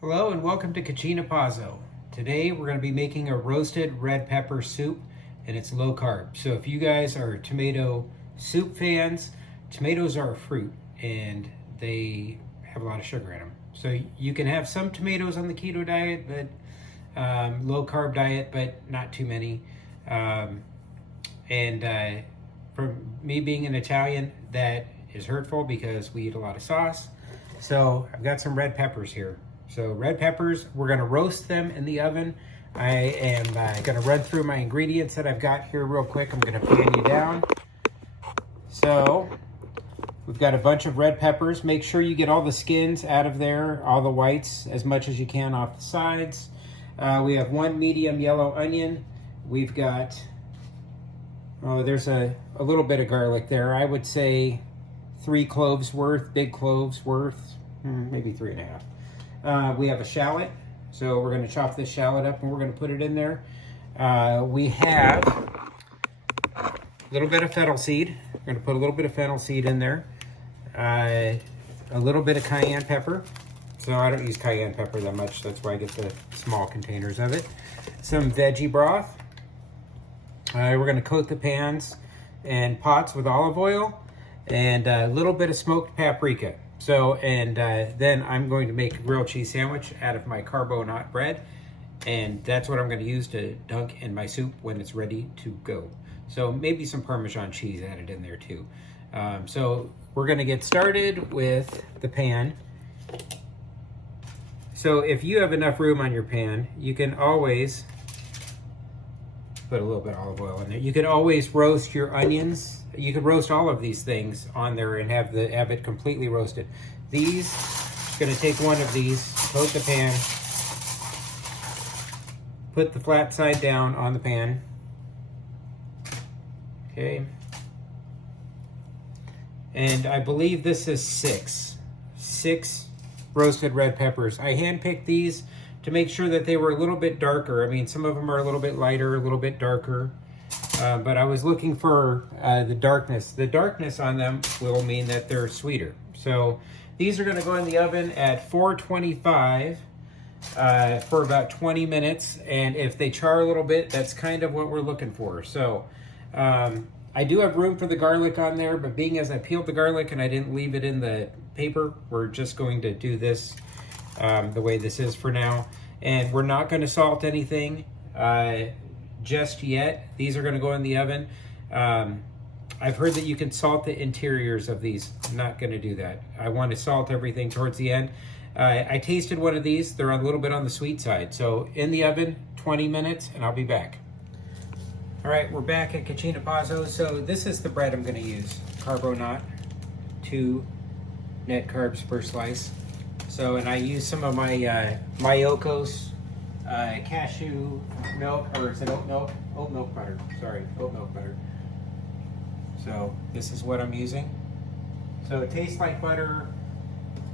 Hello and welcome to Cucina Pazzo. Today we're going to be making a roasted red pepper soup and it's low carb. So if you guys are tomato soup fans, tomatoes are a fruit and they have a lot of sugar in them. So you can have some tomatoes on the keto diet, but low carb diet, but not too many. For me being an Italian, that is hurtful because we eat a lot of sauce. So I've got some red peppers here. So red peppers, we're gonna roast them in the oven. I am gonna run through my ingredients that I've got here real quick. I'm gonna pan you down. So we've got a bunch of red peppers. Make sure you get all the skins out of there, all the whites, as much as you can off the sides. We have one medium yellow onion. We've got, there's a little bit of garlic there. I would say 3 cloves worth, big cloves worth, maybe 3.5. We have a shallot, so we're going to chop this shallot up and we're going to put it in there. We have a little bit of fennel seed. We're going to put a little bit of fennel seed in there. A little bit of cayenne pepper. So I don't use cayenne pepper that much, that's why I get the small containers of it. Some veggie broth. We're going to coat the pans and pots with olive oil and a little bit of smoked paprika. So, then I'm going to make a grilled cheese sandwich out of my Carbonaut bread, and that's what I'm going to use to dunk in my soup when it's ready to go. So maybe some Parmesan cheese added in there too. So we're going to get started with the pan. So if you have enough room on your pan, you can always put a little bit of olive oil in there. You could always roast your onions. You could roast all of these things on there and have it completely roasted. These, gonna take one of these, coat the pan, put the flat side down on the pan. Okay. And I believe this is six roasted red peppers. I handpicked these to make sure that they were a little bit darker. I mean, some of them are a little bit lighter, a little bit darker. But I was looking for the darkness. The darkness on them will mean that they're sweeter. So these are going to go in the oven at 425 for about 20 minutes. And if they char a little bit, that's kind of what we're looking for. So I do have room for the garlic on there, but being as I peeled the garlic and I didn't leave it in the paper, we're just going to do this the way this is for now. And we're not going to salt anything just yet. These are going to go in the oven. I've heard that you can salt the interiors of these. I'm not going to do that. I want to salt everything towards the end. I tasted one of these. They're a little bit on the sweet side. So in the oven, 20 minutes, and I'll be back. All right, we're back at Cucina Pazzo. So this is the bread I'm going to use. Carbonaut, 2 net carbs per slice. So, and I use some of my Myokos cashew milk, or is it oat milk? Oat milk butter, sorry, oat milk butter. So this is what I'm using. So it tastes like butter.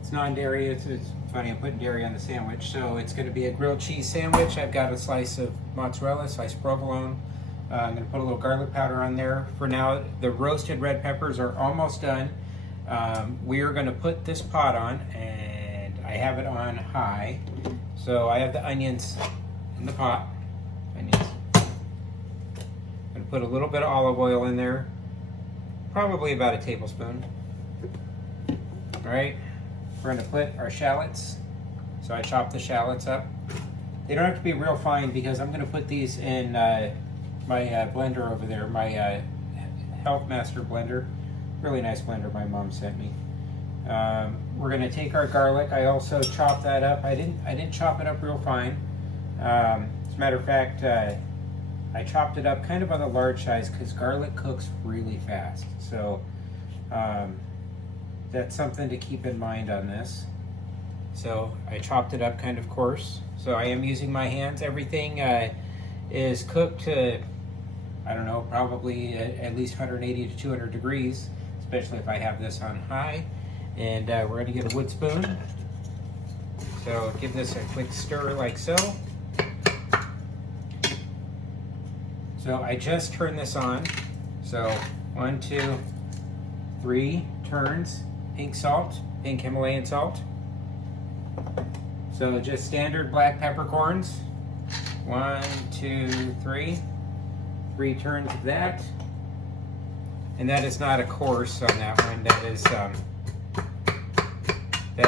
It's non-dairy. It's funny, I'm putting dairy on the sandwich. So it's going to be a grilled cheese sandwich. I've got a slice of mozzarella, slice provolone. I'm going to put a little garlic powder on there. For now, the roasted red peppers are almost done. We are going to put this pot on, and I have it on high. So I have the onions in the pot. Onions. I'm going to put a little bit of olive oil in there. Probably about a tablespoon. All right. We're going to put our shallots. So I chopped the shallots up. They don't have to be real fine because I'm going to put these in my blender over there, my Health Master blender. Really nice blender my mom sent me. We're going to take our garlic. I also chopped that up. I didn't chop it up real fine. As a matter of fact, I chopped it up kind of on the large size because garlic cooks really fast. So that's something to keep in mind on this. So I chopped it up kind of coarse. So I am using my hands. Everything is cooked to, I don't know, probably at least 180 to 200 degrees, especially if I have this on high. And we're going to get a wood spoon. So give this a quick stir like so. So I just turned this on. So 1, 2, 3 turns. Pink salt, pink Himalayan salt. So just standard black peppercorns. 1, 2, 3. 3 turns of that. And that is not a coarse on that one. That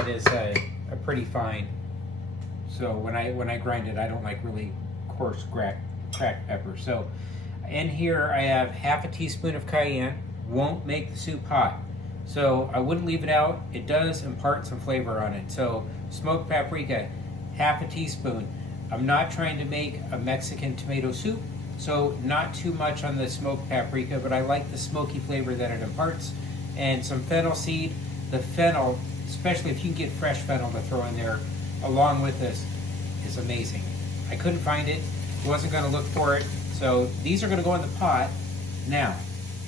is a pretty fine. So when I grind it, I don't like really coarse cracked pepper. So in here I have half a teaspoon of cayenne. Won't make the soup hot. So I wouldn't leave it out. It does impart some flavor on it. So smoked paprika, half a teaspoon. I'm not trying to make a Mexican tomato soup, so not too much on the smoked paprika, but I like the smoky flavor that it imparts. And some fennel seed. The fennel, especially if you can get fresh fennel to throw in there along with this, is amazing. I couldn't find it. Wasn't going to look for it. So these are going to go in the pot now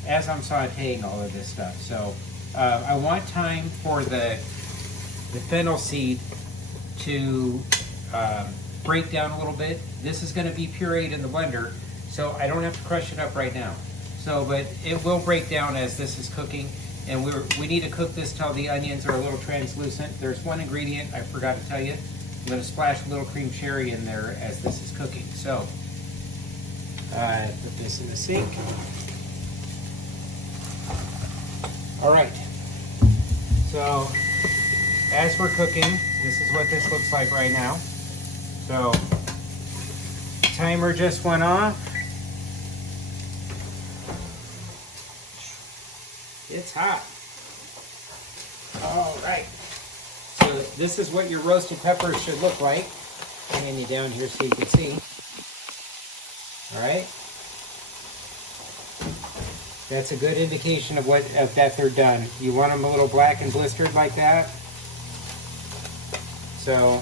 as I'm sauteing all of this stuff. So I want time for the fennel seed to break down a little bit. This is going to be pureed in the blender, so I don't have to crush it up right now. So, but it will break down as this is cooking, and we need to cook this till the onions are a little translucent. There's one ingredient I forgot to tell you. I'm going to splash a little cream cherry in there as this is cooking. So, put this in the sink. All right. So, as we're cooking, this is what this looks like right now. So, timer just went off. It's hot. All right. So this is what your roasted peppers should look like. Hanging you down here so you can see. All right. That's a good indication of that they're done. You want them a little black and blistered like that. So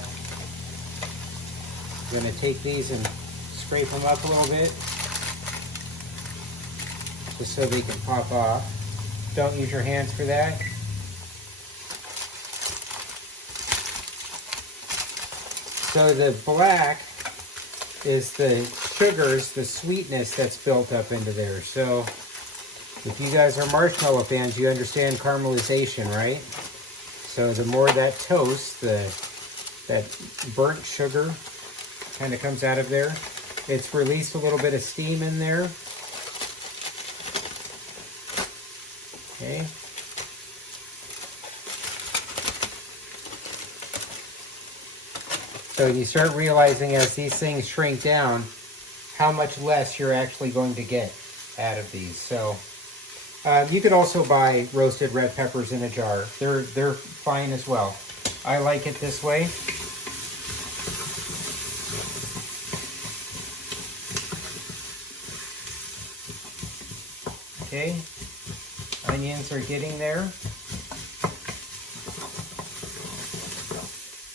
I'm going to take these and scrape them up a little bit, just so they can pop off. Don't use your hands for that. So the black is the sugars, the sweetness that's built up into there. So if you guys are marshmallow fans, you understand caramelization, right? So the more that toast, that burnt sugar kind of comes out of there. It's released a little bit of steam in there. Okay. So you start realizing as these things shrink down, how much less you're actually going to get out of these. So you could also buy roasted red peppers in a jar. They're fine as well. I like it this way. Okay, onions are getting there.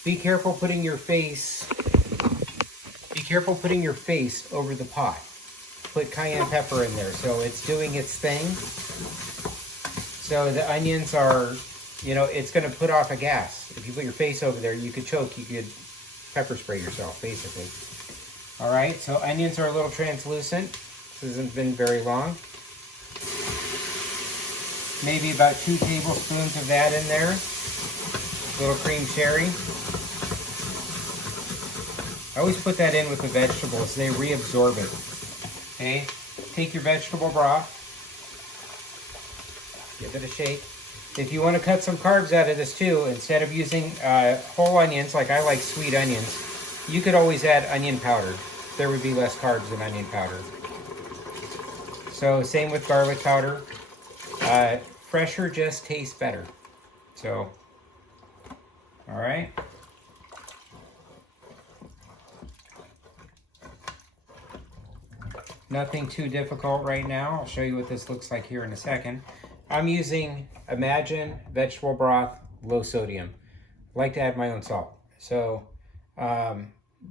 Be careful putting your face over the pot. Put cayenne pepper in there so it's doing its thing. So the onions are, it's going to put off a gas. If you put your face over there, you could choke. You could pepper spray yourself, basically. All right, so onions are a little translucent. This hasn't been very long. Maybe about 2 tablespoons of that in there. A little cream cherry. I always put that in with the vegetables. They reabsorb it. Okay, take your vegetable broth. Give it a shake. If you want to cut some carbs out of this too, instead of using whole onions, like I like sweet onions, you could always add onion powder. There would be less carbs than onion powder. So same with garlic powder. Fresher just tastes better. So, all right. Nothing too difficult right now. I'll show you what this looks like here in a second. I'm using Imagine vegetable broth, low sodium. I like to add my own salt. So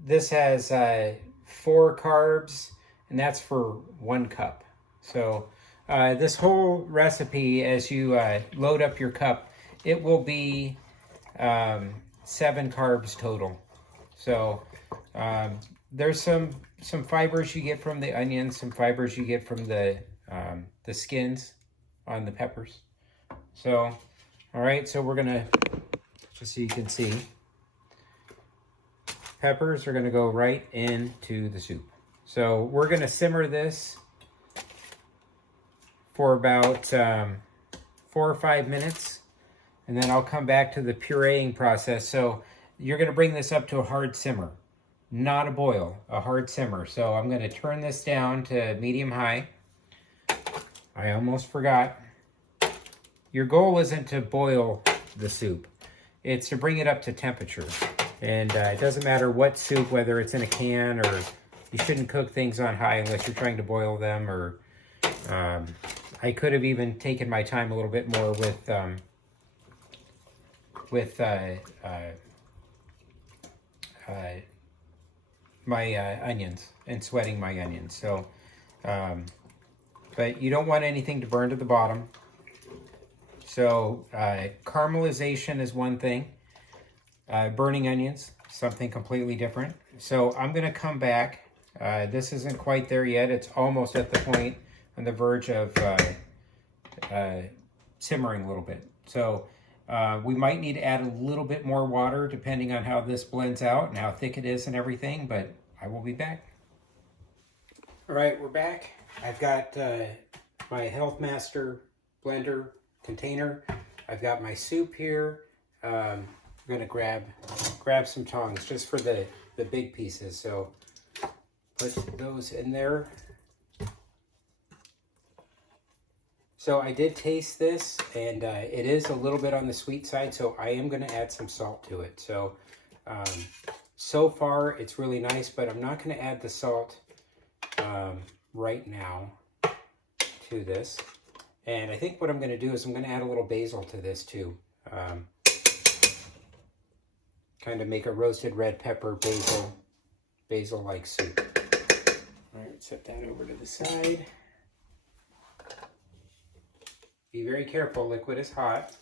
this has 4 carbs, and that's for 1 cup. So this whole recipe, as you load up your cup, it will be 7 carbs total. So there's some fibers you get from the onions, some fibers you get from the skins on the peppers. So, all right, so we're gonna, just so you can see, peppers are going to go right into the soup. So we're going to simmer this for about 4 or 5 minutes, and then I'll come back to the pureeing process. So you're going to bring this up to a hard simmer, not a boil, a hard simmer. So I'm going to turn this down to medium high. I almost forgot. Your goal isn't to boil the soup. It's to bring it up to temperature. And it doesn't matter what soup, whether it's in a can, or you shouldn't cook things on high unless you're trying to boil them. Or I could have even taken my time a little bit more with my onions and sweating my onions. So, but you don't want anything to burn to the bottom. So caramelization is one thing. Burning onions, something completely different. So I'm going to come back. This isn't quite there yet. It's almost at the point on the verge of simmering a little bit. So we might need to add a little bit more water depending on how this blends out and how thick it is and everything, but I will be back. All right, we're back. I've got my Health Master blender container. I've got my soup here. I'm gonna grab some tongs just for the big pieces. So put those in there. So I did taste this, and it is a little bit on the sweet side, so I am gonna add some salt to it. So so far it's really nice, but I'm not gonna add the salt right now to this. And I think what I'm going to do is I'm going to add a little basil to this too. Kind of make a roasted red pepper basil-like soup. All right, set that over to the side. Be very careful, liquid is hot.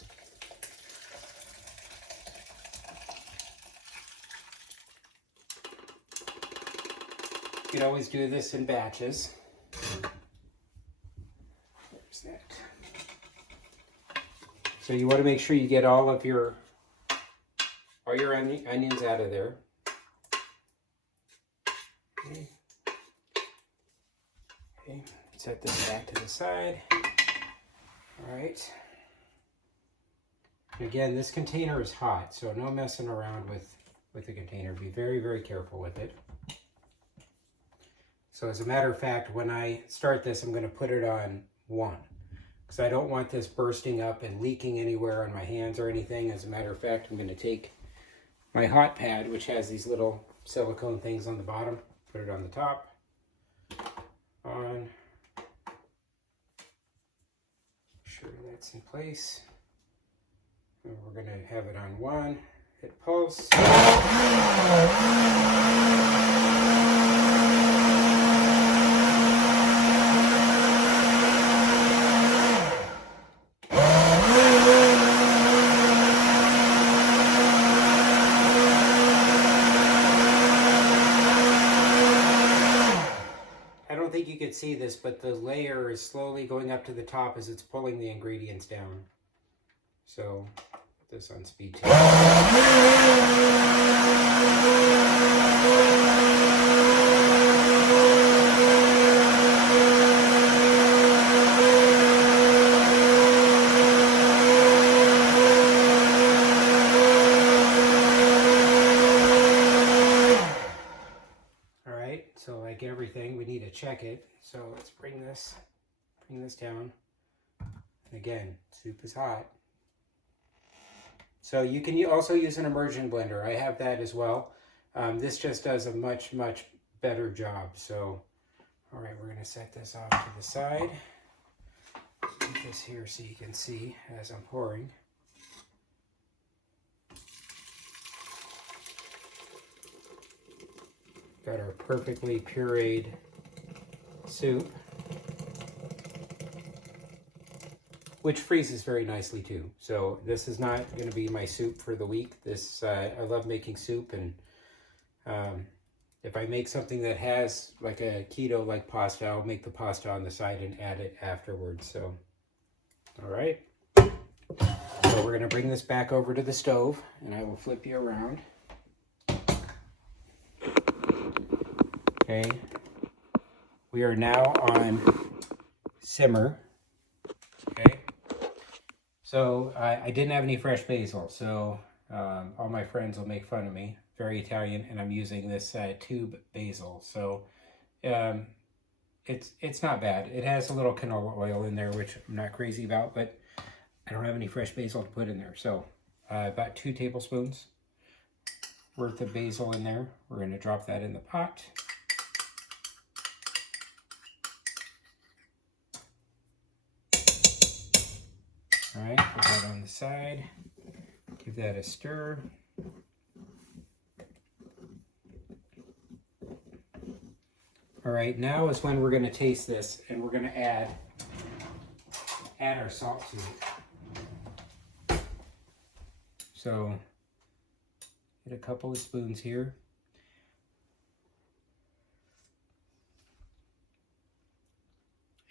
You can always do this in batches. That. So you want to make sure you get all your onions out of there. Okay. Okay. Set this back to the side. All right. Again, this container is hot, so no messing around with the container. Be very, very careful with it. So as a matter of fact, when I start this, I'm going to put it on 1. Because I don't want this bursting up and leaking anywhere on my hands or anything. As a matter of fact, I'm going to take my hot pad, which has these little silicone things on the bottom, put it on the top. On. Sure that's in place. And we're going to have it on 1. Hit pulse. You could see this, but the layer is slowly going up to the top as it's pulling the ingredients down. So put this on speed 2. So like everything, we need to check it. So let's bring this down. And again, soup is hot. So you can also use an immersion blender. I have that as well. This just does a much, much better job. So, all right, we're going to set this off to the side. Put this here so you can see as I'm pouring. Got our perfectly pureed soup, which freezes very nicely too. So this is not going to be my soup for the week. This I love making soup, and if I make something that has like a keto like pasta, I'll make the pasta on the side and add it afterwards. So, all right. So we're going to bring this back over to the stove, and I will flip you around. Okay. We are now on simmer. Okay. So I didn't have any fresh basil, so all my friends will make fun of me. Very Italian, and I'm using this tube basil. So it's not bad. It has a little canola oil in there, which I'm not crazy about, but I don't have any fresh basil to put in there. So about 2 tablespoons worth of basil in there. We're going to drop that in the pot. All right, put that on the side. Give that a stir. All right, now is when we're going to taste this, and we're going to add our salt to it. So, get a couple of spoons here.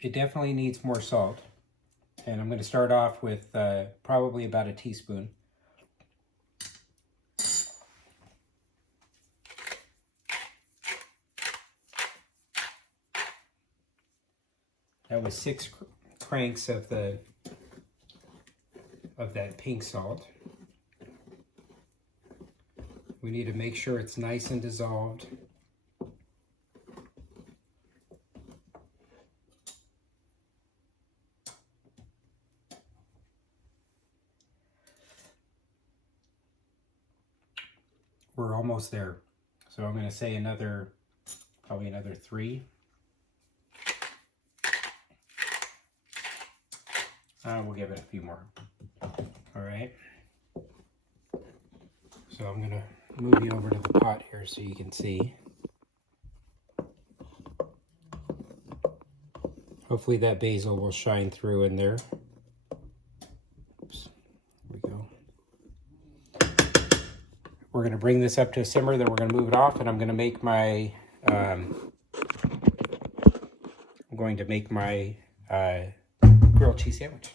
It definitely needs more salt. And I'm going to start off with probably about a teaspoon. That was 6 cranks of that pink salt. We need to make sure it's nice and dissolved. We're almost there. So I'm going to say probably another 3. We'll give it a few more. All right. So I'm going to move you over to the pot here so you can see. Hopefully that basil will shine through in there. Oops. There we go. We're going to bring this up to a simmer, then we're going to move it off, and I'm going to make my grilled cheese sandwich.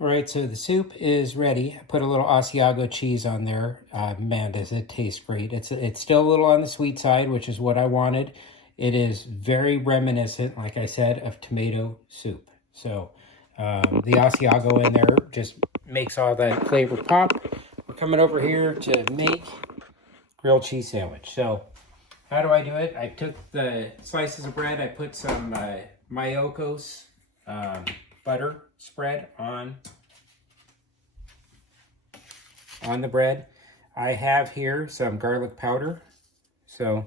All right, so the soup is ready. I put a little asiago cheese on there. Man, does it taste great. It's still a little on the sweet side, which is what I wanted. It is very reminiscent, like I said, of tomato soup. So the asiago in there just makes all that flavor pop. We're coming over here to make grilled cheese sandwich. So how do I do it? I took the slices of bread. I put some Mayokos butter spread on the bread. I have here some garlic powder. So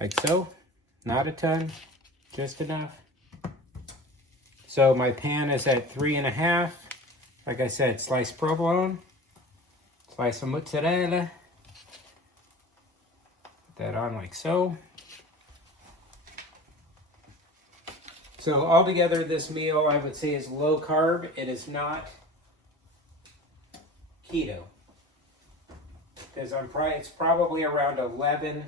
like so, not a ton, just enough. So my pan is at 3.5. Like I said, sliced provolone, slice of mozzarella. Put that on like so. So altogether, this meal I would say is low carb. It is not keto, because it's probably around 11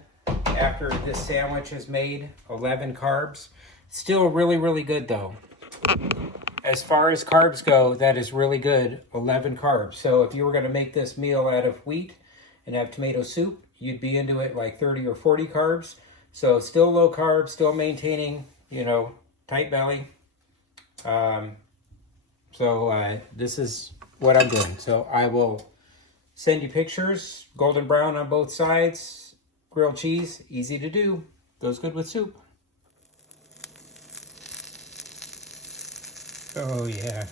after this sandwich is made. 11 carbs. Still really, really good though. As far as carbs go, that is really good. 11 carbs. So if you were going to make this meal out of wheat and have tomato soup, you'd be into it like 30 or 40 carbs. So still low carb, still maintaining, tight belly. This is what I'm doing. So I will send you pictures. Golden brown on both sides. Grilled cheese, easy to do. Goes good with soup. Oh yeah.